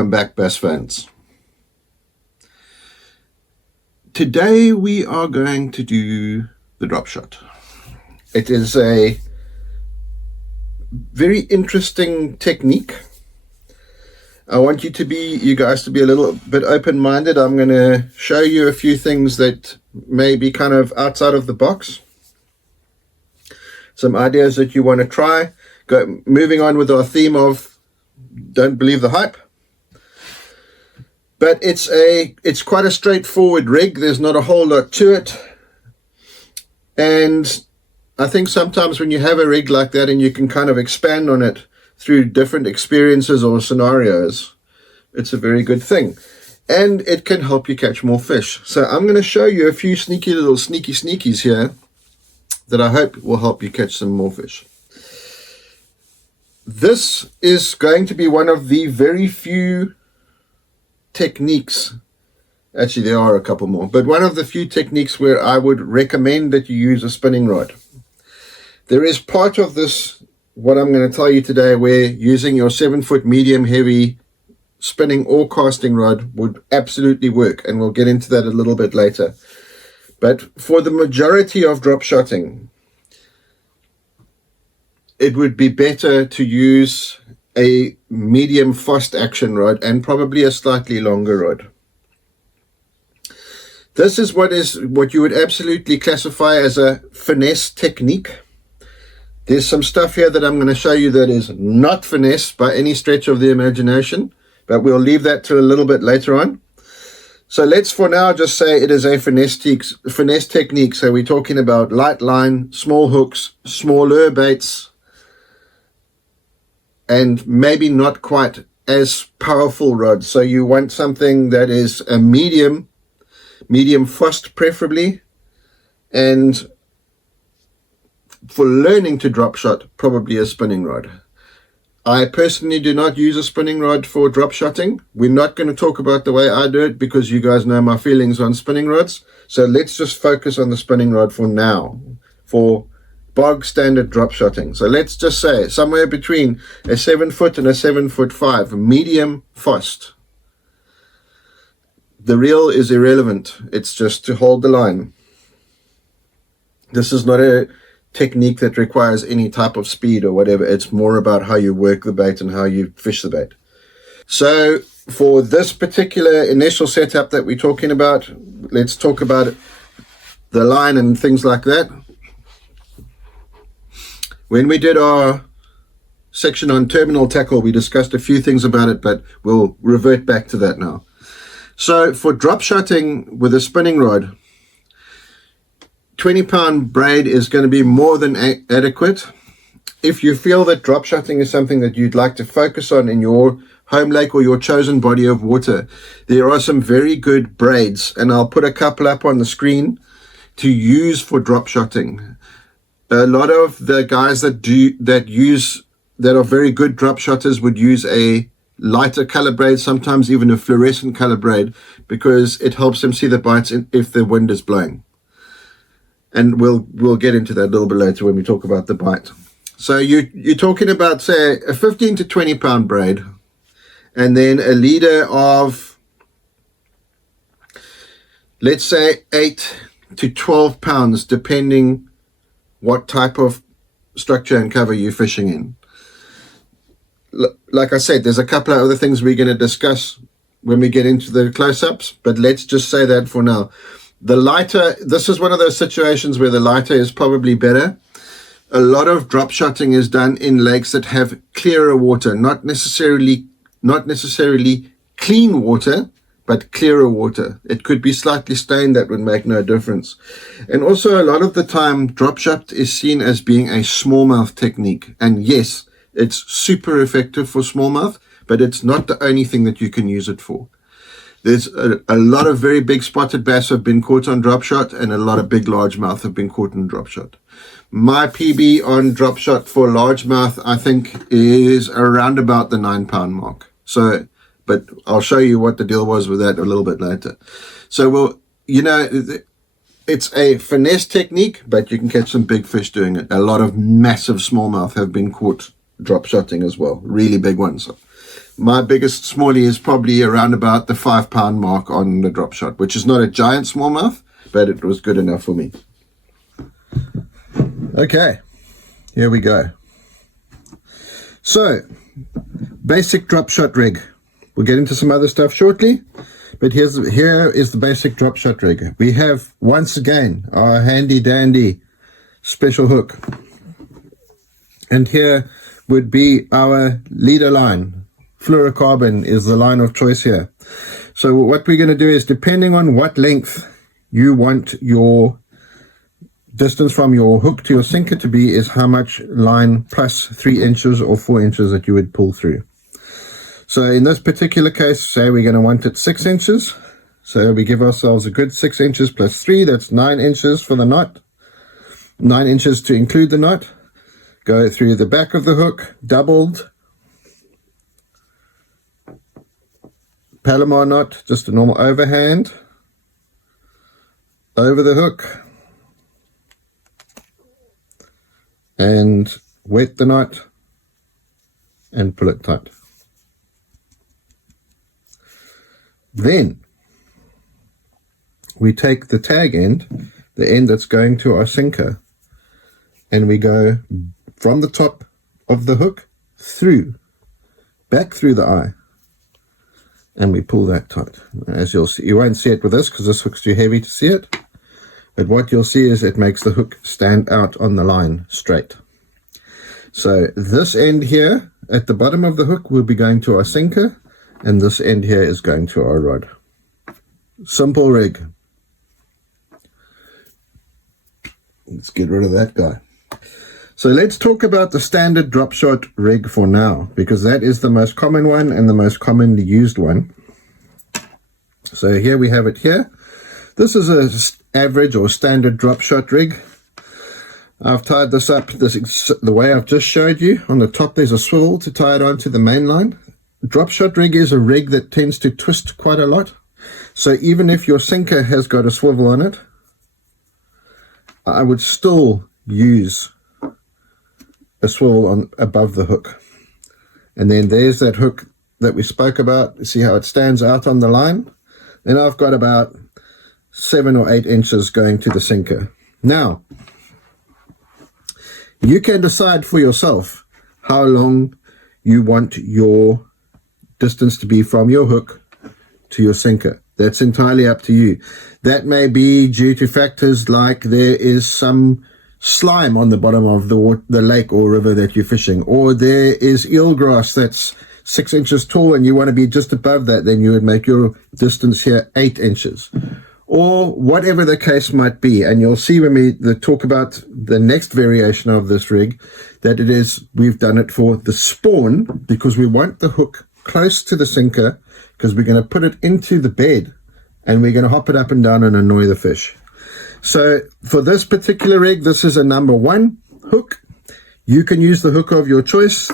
Welcome back, bass fans. Today we are going to do the drop shot. It is a very interesting technique. I want you guys to be a little bit open-minded. I'm going to show you a few things that may be kind of outside of the box. Some ideas that you want to try. Moving on with our theme of don't believe the hype. But it's quite a straightforward rig. There's not a whole lot to it. And I think sometimes when you have a rig like that and you can kind of expand on it through different experiences or scenarios, it's a very good thing. And it can help you catch more fish. So I'm going to show you a few sneaky little sneakies here that I hope will help you catch some more fish. This is going to be one of the very few techniques, actually there are a couple more, but one of the few techniques where I would recommend that you use a spinning rod. There is part of this, what I'm going to tell you today, where using your 7-foot medium heavy spinning or casting rod would absolutely work, and we'll get into that a little bit later. But for the majority of drop shotting, it would be better to use a medium fast action rod and probably a slightly longer rod. This is what you would absolutely classify as a finesse technique. There's some stuff here that I'm going to show you that is not finesse by any stretch of the imagination, but we'll leave that to a little bit later on. So let's for now just say it is a finesse technique. So we're talking about light line, small hooks, smaller baits, and maybe not quite as powerful rods. So you want something that is a medium fast preferably, and for learning to drop shot, probably a spinning rod. I personally do not use a spinning rod for drop shotting. We're not going to talk about the way I do it because you guys know my feelings on spinning rods. So let's just focus on the spinning rod for now, for bog standard drop shotting. So let's just say somewhere between a 7-foot and a 7'5", medium fast. The reel is irrelevant. It's just to hold the line. This is not a technique that requires any type of speed or whatever. It's more about how you work the bait and how you fish the bait. So for this particular initial setup that we're talking about, let's talk about the line and things like that. When we did our section on terminal tackle, we discussed a few things about it, but we'll revert back to that now. So for drop shotting with a spinning rod, 20-pound braid is going to be more than adequate. If you feel that drop shotting is something that you'd like to focus on in your home lake or your chosen body of water, there are some very good braids, and I'll put a couple up on the screen to use for drop shotting. A lot of the guys that are very good drop shotters would use a lighter color braid, sometimes even a fluorescent color braid, because it helps them see the bites if the wind is blowing. And we'll get into that a little bit later when we talk about the bite. So you're talking about, say, a 15 to 20 pound braid, and then a leader of, let's say, 8 to 12 pounds, depending what type of structure and cover you're fishing in. Like I said, there's a couple of other things we're going to discuss when we get into the close-ups, but let's just say that for now. The lighter, this is one of those situations where the lighter is probably better. A lot of drop shotting is done in lakes that have clearer water, not necessarily clean water, but clearer water. It could be slightly stained, that would make no difference. And also a lot of the time, drop shot is seen as being a smallmouth technique. And yes, it's super effective for smallmouth, but it's not the only thing that you can use it for. There's a lot of very big spotted bass have been caught on drop shot, and a lot of big largemouth have been caught on drop shot. My PB on drop shot for largemouth, I think, is around about the 9-pound mark. So, but I'll show you what the deal was with that a little bit later. So, it's a finesse technique, but you can catch some big fish doing it. A lot of massive smallmouth have been caught drop shotting as well, really big ones. my biggest smallie is probably around about the 5 pound mark on the Dropshot, which is not a giant smallmouth, but it was good enough for me. Okay, here we go. So, basic Dropshot rig. We'll get into some other stuff shortly, but here is the basic Dropshot rig. We have, once again, our handy dandy special hook. And here would be our leader line. Fluorocarbon is the line of choice here. So what we're going to do is, depending on what length you want your distance from your hook to your sinker to be, is how much line plus 3 inches or 4 inches that you would pull through. So in this particular case, say we're going to want it 6 inches. So we give ourselves a good 6 inches plus 3, that's 9 inches for the knot. 9 inches to include the knot. Go through the back of the hook, doubled. Palomar knot, just a normal overhand. Over the hook. And wet the knot and pull it tight. Then we take the tag end, the end that's going to our sinker, and we go from the top of the hook through, back through the eye, and we pull that tight. As you'll see, you won't see it with this because this hook's too heavy to see it, but what you'll see is it makes the hook stand out on the line straight. So this end here at the bottom of the hook will be going to our sinker, and this end here is going to our rod. Simple rig. Let's get rid of that guy. So let's talk about the standard Dropshot rig for now, because that is the most common one and the most commonly used one. So here we have it here. This is a average or standard Dropshot rig. I've tied this up the way I've just showed you. On the top there's a swivel to tie it onto the main line. Dropshot rig is a rig that tends to twist quite a lot. So even if your sinker has got a swivel on it, I would still use a swivel on above the hook. And then there's that hook that we spoke about. See how it stands out on the line? Then I've got about 7 or 8 inches going to the sinker. Now, you can decide for yourself how long you want your distance to be from your hook to your sinker. That's entirely up to you. That may be due to factors like there is some slime on the bottom of the lake or river that you're fishing, or there is eelgrass that's 6 inches tall and you want to be just above that. Then you would make your distance here 8 inches, or whatever the case might be. And you'll see when we talk about the next variation of this rig that we've done it for the spawn, because we want the hook close to the sinker, because we're going to put it into the bed and we're going to hop it up and down and annoy the fish. So for this particular rig, this is a number 1 hook. You can use the hook of your choice.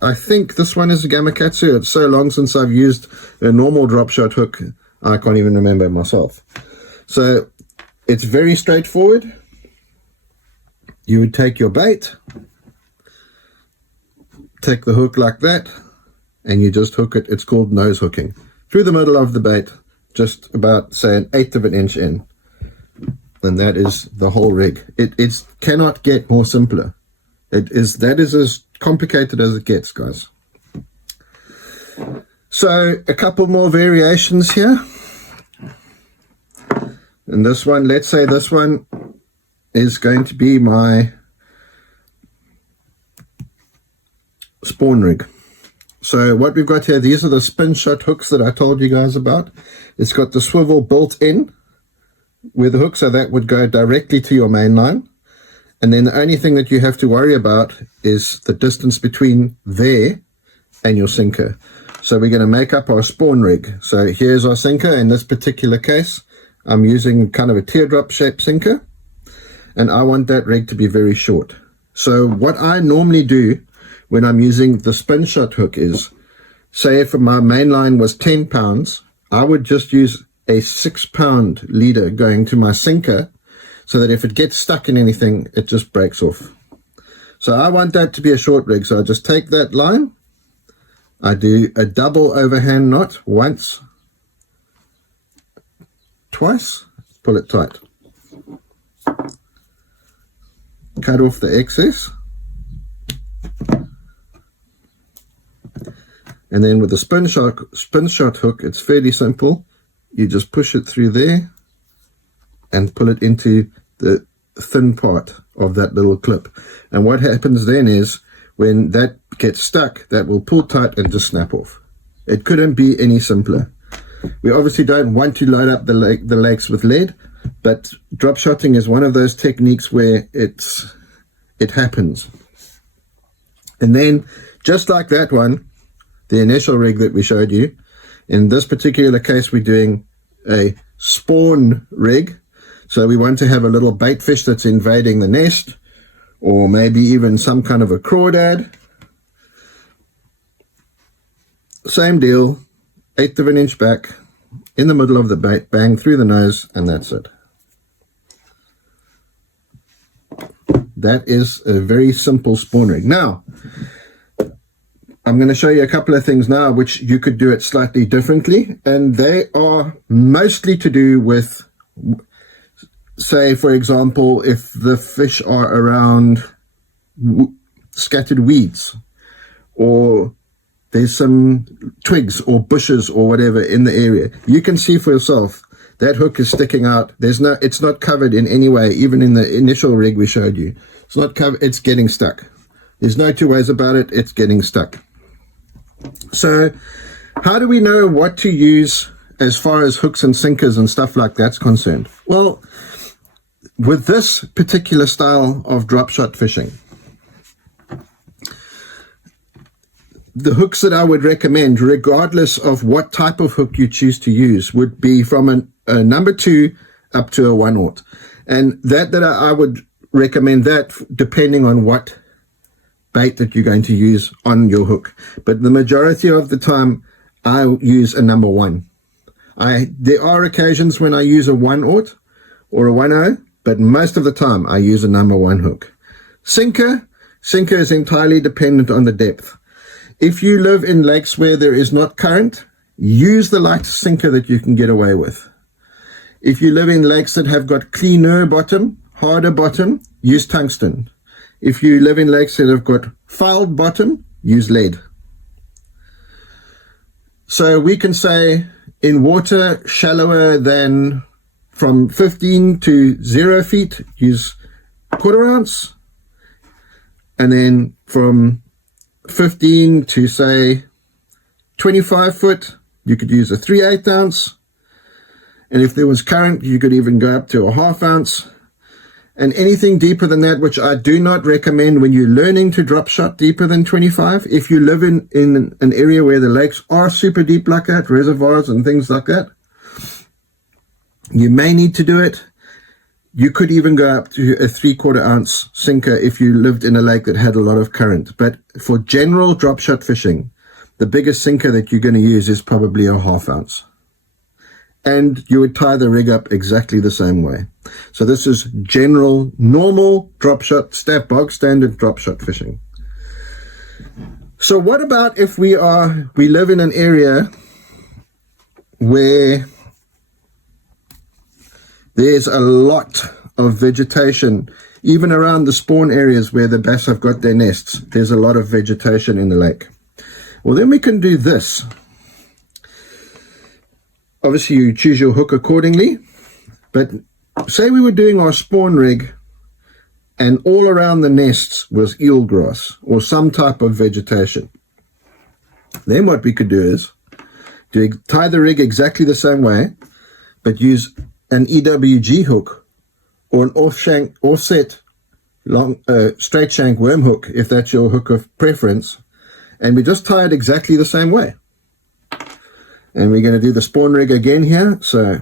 I think this one is a Gamakatsu. It's so long since I've used a normal Dropshot hook, I can't even remember myself. So it's very straightforward. You would take your bait, take the hook like that, and you just hook it. It's called nose hooking. Through the middle of the bait, just about, say, 1/8 of an inch in. And that is the whole rig. It cannot get more simpler. That is as complicated as it gets, guys. So a couple more variations here. And this one, let's say this one is going to be my spawn rig. So what we've got here, these are the spin shot hooks that I told you guys about. It's got the swivel built in with the hook, so that would go directly to your main line. And then the only thing that you have to worry about is the distance between there and your sinker. So we're going to make up our spawn rig. So here's our sinker. In this particular case, I'm using kind of a teardrop shaped sinker, and I want that rig to be very short. So what I normally do when I'm using the spin shot hook is, say if my main line was 10 pounds, I would just use a 6 pound leader going to my sinker, so that if it gets stuck in anything, it just breaks off. So I want that to be a short rig. So I just take that line I do a double overhand knot once, twice, pull it tight. Cut off the excess. And then with the spin shot hook, it's fairly simple. You just push it through there and pull it into the thin part of that little clip. And what happens then is when that gets stuck, that will pull tight and just snap off. It couldn't be any simpler. We obviously don't want to load up the legs with lead, but drop shotting is one of those techniques where it happens. And then just like that one, the initial rig that we showed you, in this particular case we're doing a spawn rig. So we want to have a little bait fish that's invading the nest, or maybe even some kind of a crawdad. Same deal, 1/8 of an inch back, in the middle of the bait, bang through the nose, and that's it. That is a very simple spawn rig. Now, I'm going to show you a couple of things now which you could do it slightly differently, and they are mostly to do with, say, for example, if the fish are around scattered weeds, or there's some twigs or bushes or whatever in the area, you can see for yourself that hook is sticking out. It's not covered in any way. Even in the initial rig we showed you, it's not covered. It's getting stuck. There's no two ways about it. It's getting stuck. So how do we know what to use as far as hooks and sinkers and stuff like that's concerned? Well, with this particular style of drop shot fishing, the hooks that I would recommend, regardless of what type of hook you choose to use, would be from a number 2 up to a 1/0. And that I would recommend that depending on what bait that you're going to use on your hook. But the majority of the time, I use a number 1. There are occasions when I use a 1/0 or a 1/0, but most of the time I use a number 1 hook. Sinker is entirely dependent on the depth. If you live in lakes where there is not current, use the lightest sinker that you can get away with. If you live in lakes that have got cleaner bottom, harder bottom, use tungsten. If you live in lakes that have got fouled bottom, use lead. So we can say in water shallower than from 15 to 0 feet, use 1/4 ounce. And then from 15 to say 25 foot, you could use a 3/8 ounce. And if there was current, you could even go up to a 1/2 ounce. And anything deeper than that, which I do not recommend when you're learning to drop shot deeper than 25. If you live in an area where the lakes are super deep like that, reservoirs and things like that, you may need to do it. You could even go up to a 3/4 ounce sinker if you lived in a lake that had a lot of current. But for general drop shot fishing, the biggest sinker that you're going to use is probably a 1/2 ounce. And you would tie the rig up exactly the same way. So this is general, normal drop shot, bog standard drop shot fishing. So what about if we live in an area where there's a lot of vegetation, even around the spawn areas where the bass have got their nests, there's a lot of vegetation in the lake. Well, then we can do this. Obviously, you choose your hook accordingly, but say we were doing our spawn rig and all around the nests was eelgrass or some type of vegetation. Then what we could do is tie the rig exactly the same way, but use an EWG hook or an offset long straight shank worm hook, if that's your hook of preference, and we just tie it exactly the same way. And we're going to do the spawn rig again here. So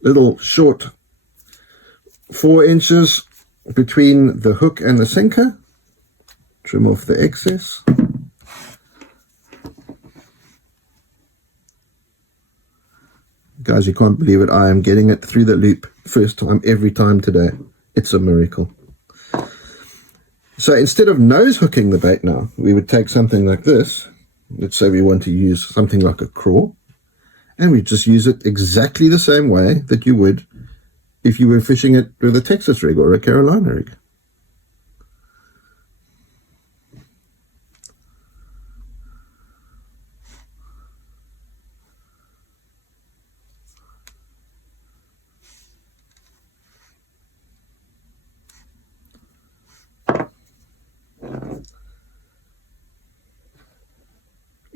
little short 4 inches between the hook and the sinker. Trim off the excess. Guys, you can't believe it. I am getting it through the loop first time, every time today. It's a miracle. So instead of nose hooking the bait now, we would take something like this. let's say we want to use something like a craw, and we just use it exactly the same way that you would if you were fishing it with a Texas rig or a Carolina rig.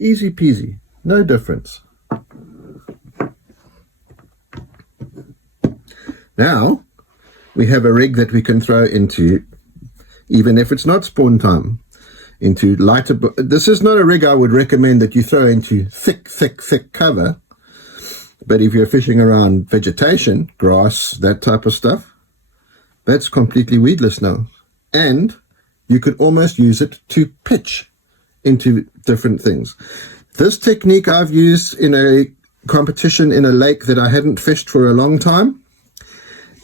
Easy peasy, no difference. Now, we have a rig that we can throw into, even if it's not spawn time, into lighter. This is not a rig I would recommend that you throw into thick cover. But if you're fishing around vegetation, grass, that type of stuff, that's completely weedless now. And you could almost use it to pitch into different things. This technique I've used in a competition in a lake that I hadn't fished for a long time.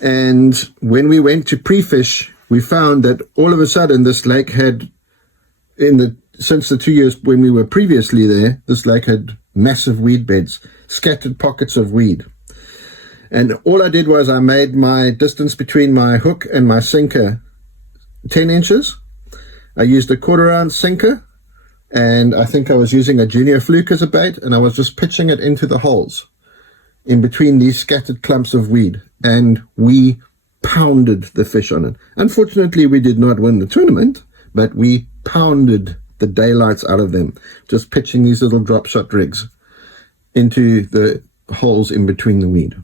And when we went to pre-fish, we found that all of a sudden this lake had, since the 2 years when we were previously there, this lake had massive weed beds, scattered pockets of weed. And all I did was I made my distance between my hook and my sinker 10 inches. I used a 1/4 ounce sinker, and I think I was using a junior fluke as a bait, and I was just pitching it into the holes in between these scattered clumps of weed, and we pounded the fish on it. Unfortunately, we did not win the tournament, but we pounded the daylights out of them, just pitching these little drop shot rigs into the holes in between the weed.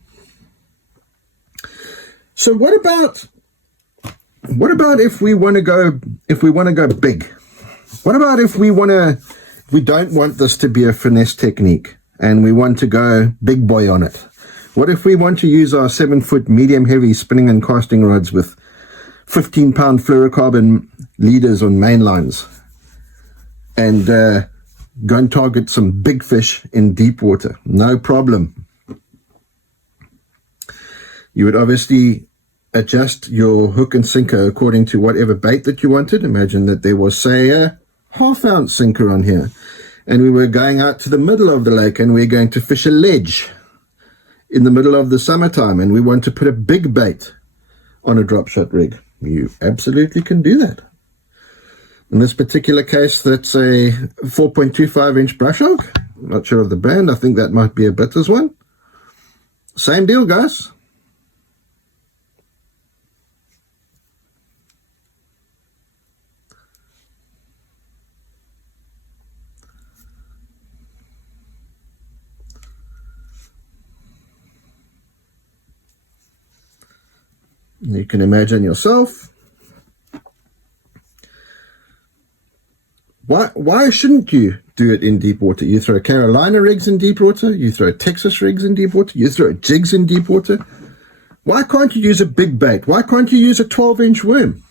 So what about if we want to go big? What about if we don't want this to be a finesse technique and we want to go big boy on it? What if we want to use our 7-foot medium heavy spinning and casting rods with 15-pound fluorocarbon leaders on main lines and go and target some big fish in deep water? No problem. You would obviously adjust your hook and sinker according to whatever bait that you wanted. Imagine that there was, say, a 1/2 ounce sinker on here, and we were going out to the middle of the lake and we're going to fish a ledge in the middle of the summertime, and we want to put a big bait on a drop shot rig. You absolutely can do that. In this particular case, that's a 4.25-inch brush hog. I'm not sure of the brand. I think that might be a Bitters one. Same deal, guys. You can imagine yourself. Why shouldn't you do it in deep water? You throw Carolina rigs in deep water, you throw Texas rigs in deep water, you throw jigs in deep water. Why can't you use a big bait? Why can't you use a 12-inch worm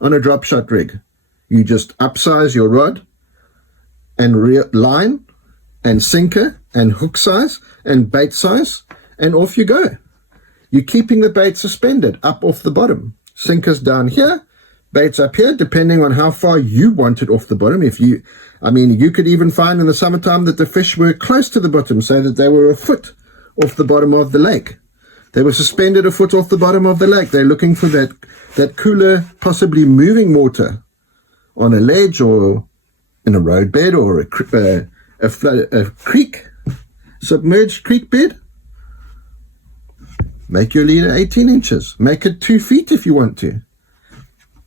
on a drop shot rig? You just upsize your rod and line and sinker and hook size and bait size, and off you go. You're keeping the bait suspended up off the bottom. Sinker's down here, bait's up here, depending on how far you want it off the bottom. You could even find in the summertime that the fish were close to the bottom, so that they were a foot off the bottom of the lake. They were suspended a foot off the bottom of the lake. They're looking for that cooler, possibly moving water on a ledge or in a roadbed or a creek, submerged creek bed. Make your leader 18 inches. Make it 2 feet if you want to.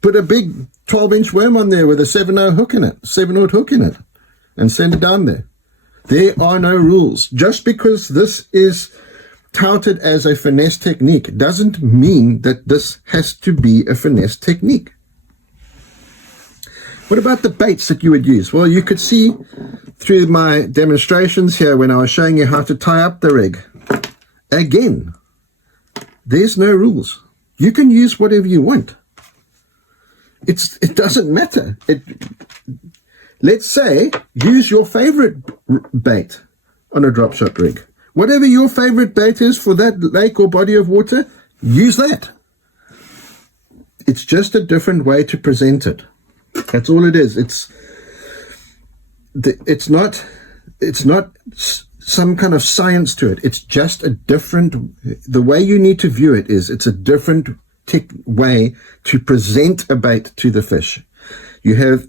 Put a big 12-inch worm on there with a 7-0 hook in it, 7-0 hook in it, and send it down there. There are no rules. Just because this is touted as a finesse technique doesn't mean that this has to be a finesse technique. What about the baits that you would use? Well, you could see through my demonstrations here when I was showing you how to tie up the rig. Again, there's no rules. You can use whatever you want. It doesn't matter. Let's say use your favorite bait on a drop shot rig. Whatever your favorite bait is for that lake or body of water, use that. It's just a different way to present it. That's all it is. it's not some kind of science to it. It's just a different, the way you need to view it is it's a different way to present a bait to the fish.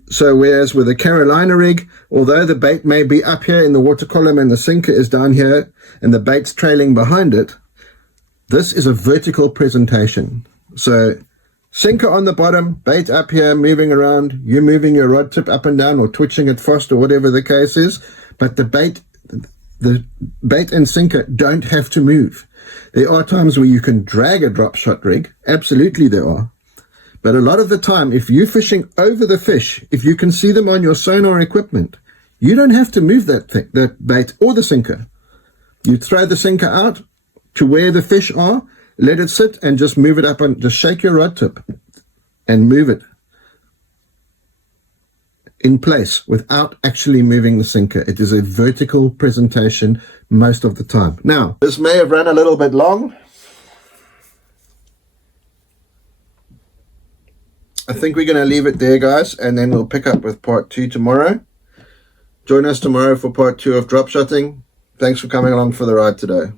So whereas with a Carolina rig, although the bait may be up here in the water column and the sinker is down here and the bait's trailing behind it, this is a vertical presentation. So sinker on the bottom, bait up here, moving around, you're moving your rod tip up and down or twitching it fast or whatever the case is, but the bait and sinker don't have to move. There are times where you can drag a drop shot rig, absolutely there are. But a lot of the time, if you're fishing over the fish, if you can see them on your sonar equipment, you don't have to move that bait or the sinker. You throw the sinker out to where the fish are, let it sit and just move it up and just shake your rod tip and move it in place without actually moving the sinker. It is a vertical presentation most of the time. Now, this may have run a little bit long. I think we're going to leave it there, guys, and then we'll pick up with part 2 tomorrow. Join us tomorrow for part 2 of drop shotting. Thanks for coming along for the ride today.